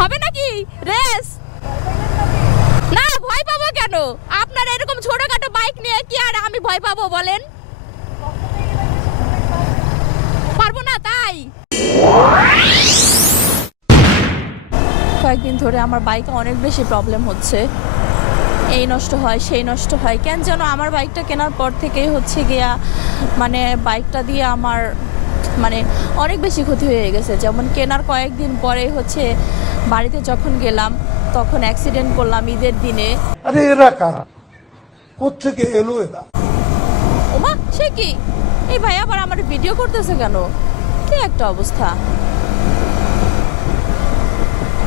হবে নাকি রেস? না ভয় পাবো কেন? আপনার এরকম ছোটখাটো বাইক নিয়ে কি আর আমি ভয় পাবো বলেন? পারবো না তাই। কয়েকদিন ধরে আমার বাইকে অনেক বেশি প্রবলেম হচ্ছে, এই নষ্ট হয় সেই নষ্ট হয়। কেন যেন আমার বাইকটা কেনার পর থেকেই হচ্ছে গিয়া মানে বাইকটা দিয়ে আমার মানে অনেক বেশি ক্ষতি হয়ে গেছে। যেমন কেনার কয়েকদিন পরে হচ্ছে বাড়িতে যখন গেলাম তখন অ্যাক্সিডেন্ট করলাম ঈদের দিনে। আরে এরা কারা, কোত্থেকে এলো এরা? ওমা সে কি, এই ভাই আবার আমার ভিডিও করতেছে কেন? কি একটা অবস্থা।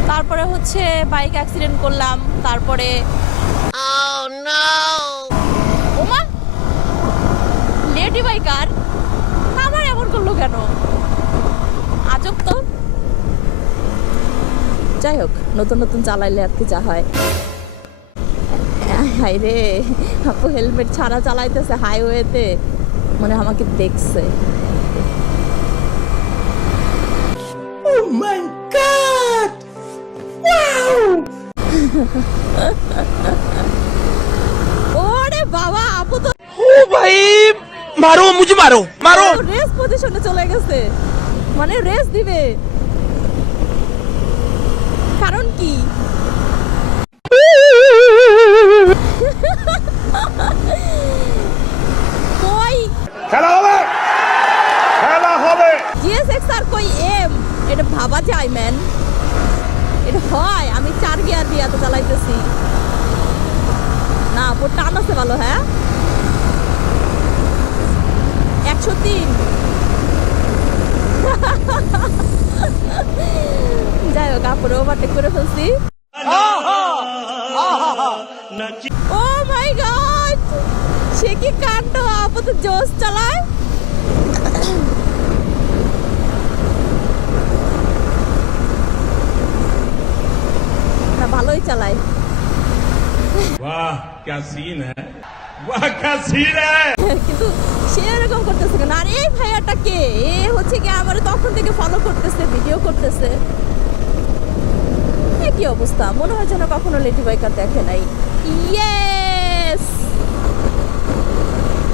তারপরে হচ্ছে বাইক অ্যাক্সিডেন্ট করলাম, তারপরে ওমা লেডি বাইকার আমার এমন করলো কেন? আজব তো। যাই হোক, নতুন নতুন চালাইলে আর কি যা হয়। হাই রে, আপু হেলমেট ছাড়া চালাইতেছে হাইওয়েতে, মানে আমাকে দেখছে। Oh my God! Wow! ওরে বাবা, আপু তো ओ भाई मारो मुझे मारो मारो রেস পজিশনে চলে গেছে, মানে রেস দিবে। কারণ কি? কই খেলা হবে, খেলা হবে। জিএসএক্সআর কই এম, এটা ভাবা যায় ম্যান? এটা হয়? আমি 4 গিয়ার দিয়ে এত চালাইতেছি না, ওর টান আছে ভালো। হ্যাঁ 103। যাই হোক, আপুরে ওভারটেক করে ফেলছি। ও মাই গড, সে কি কাণ্ড! আপু তো জোশ চালায়। না ভালোই চালায়। वाह क्या सीन है, वाह क्या सीन है। কিন্তু সে এরকম করতেছে কেন? আর এই ভাইয়াটা কে? এ হচ্ছে কি আমার তখন থেকে ফলো করতেছে, ভিডিও করতেছে। কি অবস্থা, মনে হয় যেন কখনো লেডি বাইকার দেখে নাই। ইয়েস,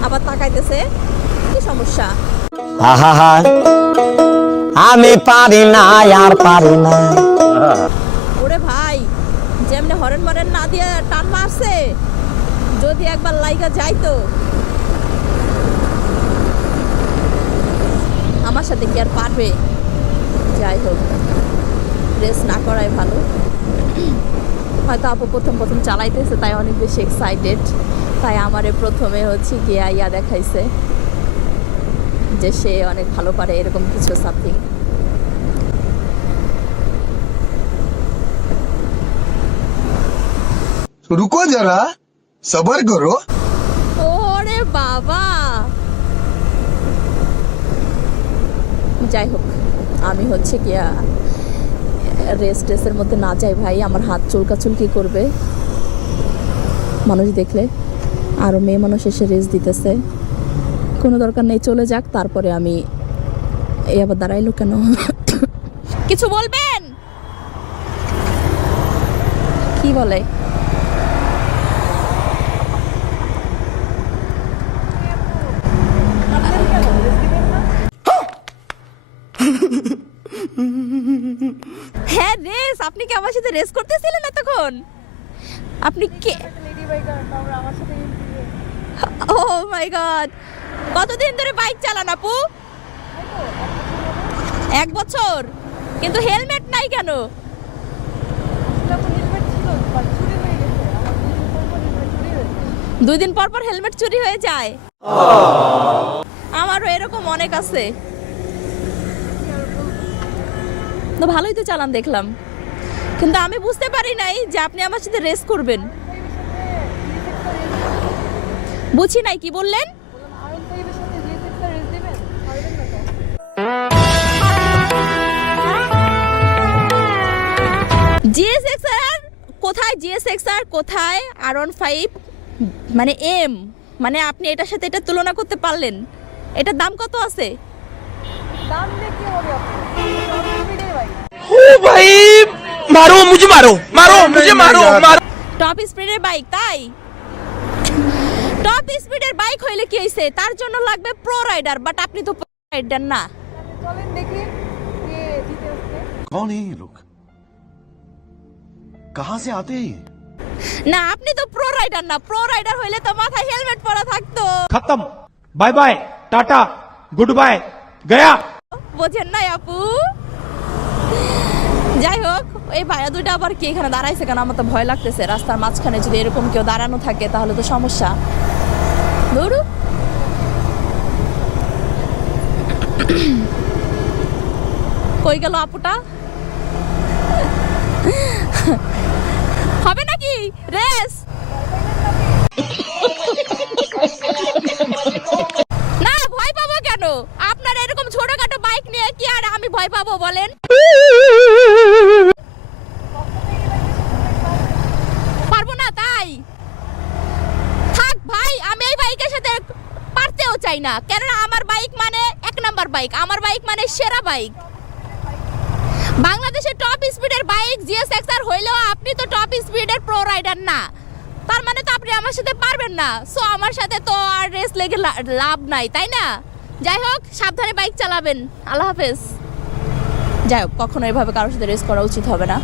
আবার তাকাইতেছে, কি সমস্যা? আহা আমি পারি না আর পারি না। ওরে ভাই, যেমনি হরেন মরেন না দিয়ে টান মারছে, যদি একবার লাইগা যাইতো। আমার সাথে কি আর পারবে? যাই হোক, রেস না করাই ভালো। হয়তো আপু প্রথম প্রথম চালাইতেছে তাই অনেক বেশি এক্সাইটেড, তাই আমারে প্রথমে হচ্ছে গিয়া ইয়া দেখাইছে যে সে অনেক ভালো পারে, এরকম কিছু সামথিং। रुको जरा, सबर करो। ওরে বাবা, যাই হোক, আমি হচ্ছে গিয়া রেসের মধ্যে না যাই ভাই, আমার হাত চুলকাচুলকি করবে মানুষ দেখলে। আরও মেয়ে মানুষ এসে রেস দিতেছে, কোনো দরকার নেই, চলে যাক। তারপরে আমি এই আবার দাঁড়াইলো কেন? কিছু বলবেন? কি বলে? হ্যাঁ রেস, আপনি কি আমার সাথে রেস করতেছিলেন এতক্ষণ? আপনি কে? ও মাই গড, কতদিন ধরে বাইক চালান আপু? 1 বছর, কিন্তু হেলমেট নাই কেন? দুই দিন পর পর হেলমেট চুরি হয়ে যায়। আমারও এরকম অনেক আছে। তো ভালোই তো চালান দেখলাম, কিন্তু আমি বুঝতে পারি নাই যে আপনি আমার সাথে রেস করবেন। বুঝি নাই, কি বললেন? জিএসএক্সআর কোথায়? জিএসএক্সআর কোথায়? R15 মানে এম, মানে আপনি এটার সাথে এটা তুলনা করতে পারলেন? এটার দাম কত আছে? দাম দিয়ে কি হবে আপু? ओ भाई मारो मुझे मारो मारो मुझे मारो मारो টপ স্পিডের বাইক তাই টপ স্পিডের বাইক হইলে কি হইছে তার জন্য লাগবে প্রো রাইডার বাট আপনি তো প্রো রাইডার না চলেন দেখি কে জিতে আসছে कौन है ये लोग कहां से आते हैं ये না আপনি তো প্রো রাইডার না প্রো রাইডার হইলে তো মাথায় হেলমেট পরা থাকতো खत्म bye bye tata good bye गया বোঝেন না আপু যাই হোক এই ভাইয়া দুইটা আবার কি এখানে দাঁড়াইছে কেন আমার তো ভয় লাগতেছে রাস্তার মাঝখানে যদি এরকম কেউ দাঁড়ানো থাকে তাহলে তো সমস্যা ধরু কই গেল আপুটা হবে নাকি রেস না ভয় পাবো কেন আপনার এরকম ছোটখাটো বাইক নিয়ে কি আর আমি ভয় পাবো বলেন পারবো না তাই থাক ভাই আমি এই বাইকের সাথে পারতেও চাই না কেননা আমার বাইক মানে এক নাম্বার বাইক আমার বাইক মানে সেরা বাইক বাংলাদেশের টপ স্পিডের বাইক জিএসএক্সআর হইলেও আপনি তো টপ স্পিডের প্রো রাইডার না তার মানে তো আপনি আমার সাথে পারবেন না সো আমার সাথে তো আর রেস লেগে লাভ নাই তাই না যাই হোক সাবধানে বাইক চালাবেন আল্লাহ হাফেজ যাই হোক কখনো এভাবে কারোর সাথে রেস করা উচিত হবে না